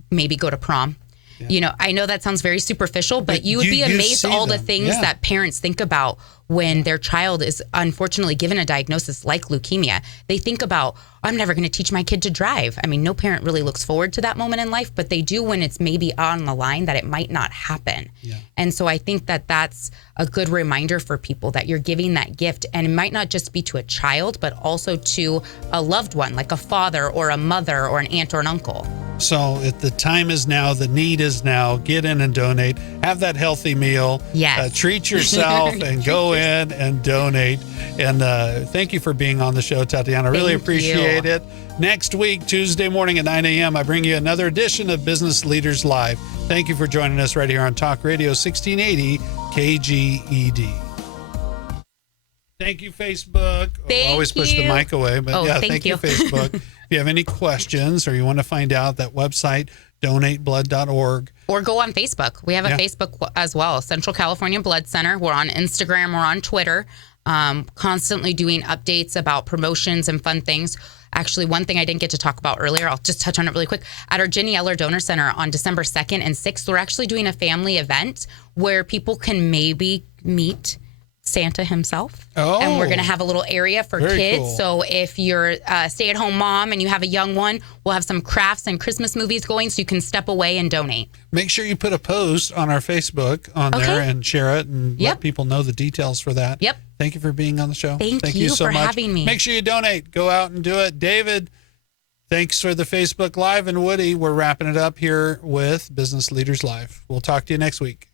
maybe go to prom. Yeah. You know, I know that sounds very superficial, but you would be amazed all the things that parents think about when their child is unfortunately given a diagnosis like leukemia. They think about, I'm never going to teach my kid to drive. I mean, no parent really looks forward to that moment in life, but they do when it's maybe on the line that it might not happen. Yeah. And so I think that that's a good reminder for people that you're giving that gift, and it might not just be to a child, but also to a loved one, like a father or a mother or an aunt or an uncle. So if the time is now, the need is now, get in and donate, have that healthy meal, treat yourself and go in and donate. And thank you for being on the show, Tatiana. Really appreciate it. Next week, Tuesday morning at 9 a.m., I bring you another edition of Business Leaders Live. Thank you for joining us right here on Talk Radio 1680 KGED. Thank you, Facebook. Thank always push the mic away, but thank you, Facebook. If you have any questions or you want to find out, that website, donateblood.org. Or go on Facebook. We have a Facebook as well, Central California Blood Center. We're on Instagram. We're on Twitter, constantly doing updates about promotions and fun things. Actually, one thing I didn't get to talk about earlier, I'll just touch on it really quick. At our Jenny Eller Donor Center on December 2nd and 6th, we're actually doing a family event where people can maybe meet Santa himself. And we're going to have a little area for kids. Cool. So if you're a stay-at-home mom and you have a young one, we'll have some crafts and Christmas movies going so you can step away and donate. Make sure you put a post on our Facebook on there and share it and let people know the details for that. Yep. Thank you for being on the show. Thank you so much for having me. Make sure you donate. Go out and do it. David, thanks for the Facebook Live. And Woody, we're wrapping it up here with Business Leaders Live. We'll talk to you next week.